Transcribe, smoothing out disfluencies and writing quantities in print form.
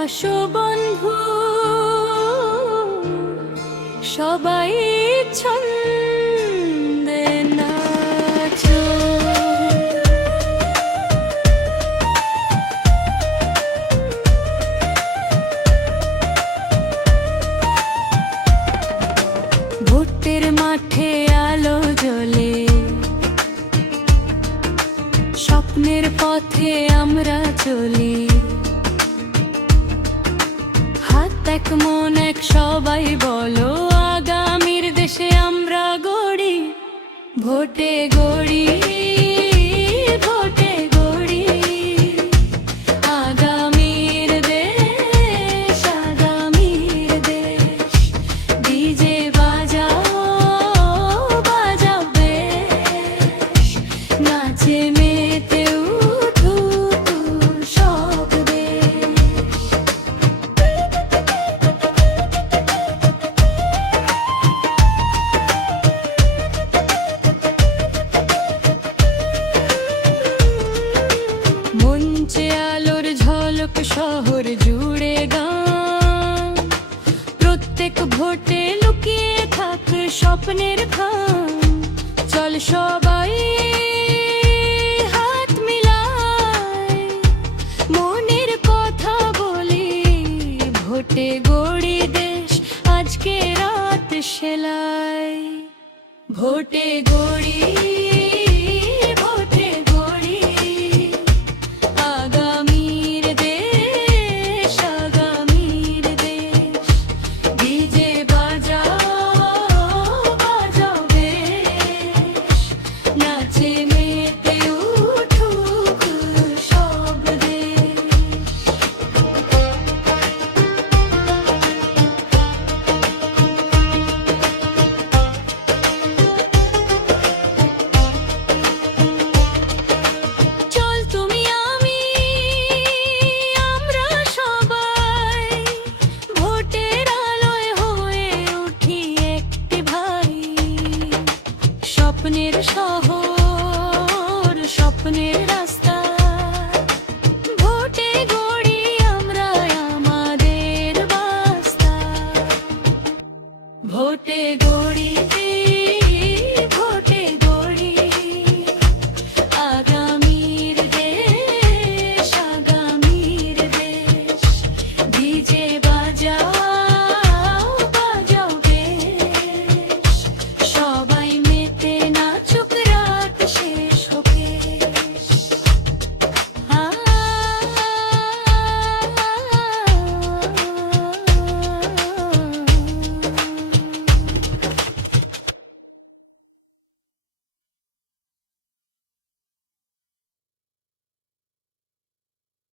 আসো বন্ধু সবাই ছন্দে নাচো। ভোটের মাঠে আলো জ্বলে, স্বপ্নের পথে আমরা চলি। হাত এক মন এক সবাই বলো, আগামীর দেশে আমরা গড়ি। ভোটে গড়ি, ভোটে গড়ি আগামীর দেশ, আগামীর দেশ। ডিজে বাজাও, বাজাও বেশ, নাচে মেতে উঠুক সব দেশ। মঞ্চে আলোর ঝলক, শহর জুড়ে গান। প্রত্যেক ভোটে লুকিয়ে থাক স্বপ্নের খান। চল সবাই হাত মিলাই, মনের কথা বলি। ভোটে গড়ি দেশ, আজকে রাত সেলাই। ভোটে গড়ি।